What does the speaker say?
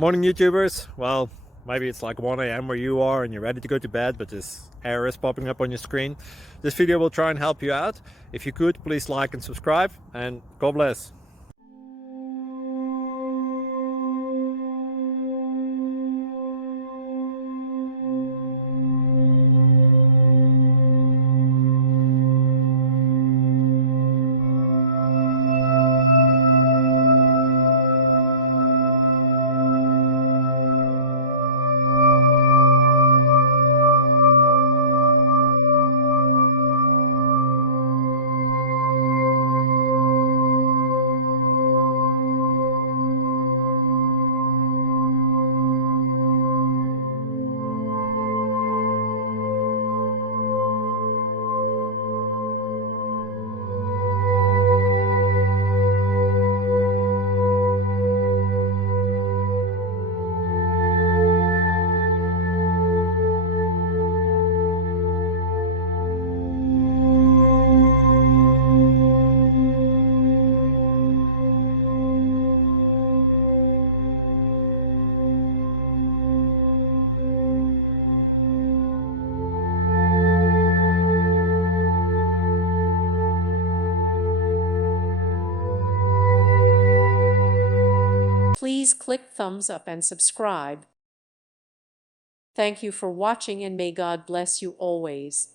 Morning YouTubers. Well, maybe it's like 1 a.m. where you are and you're ready to go to bed, but this error is popping up on your screen. This video will try and help you out. If you could, please like and subscribe, and God bless. Please click thumbs up and subscribe. Thank you for watching, and may God bless you always.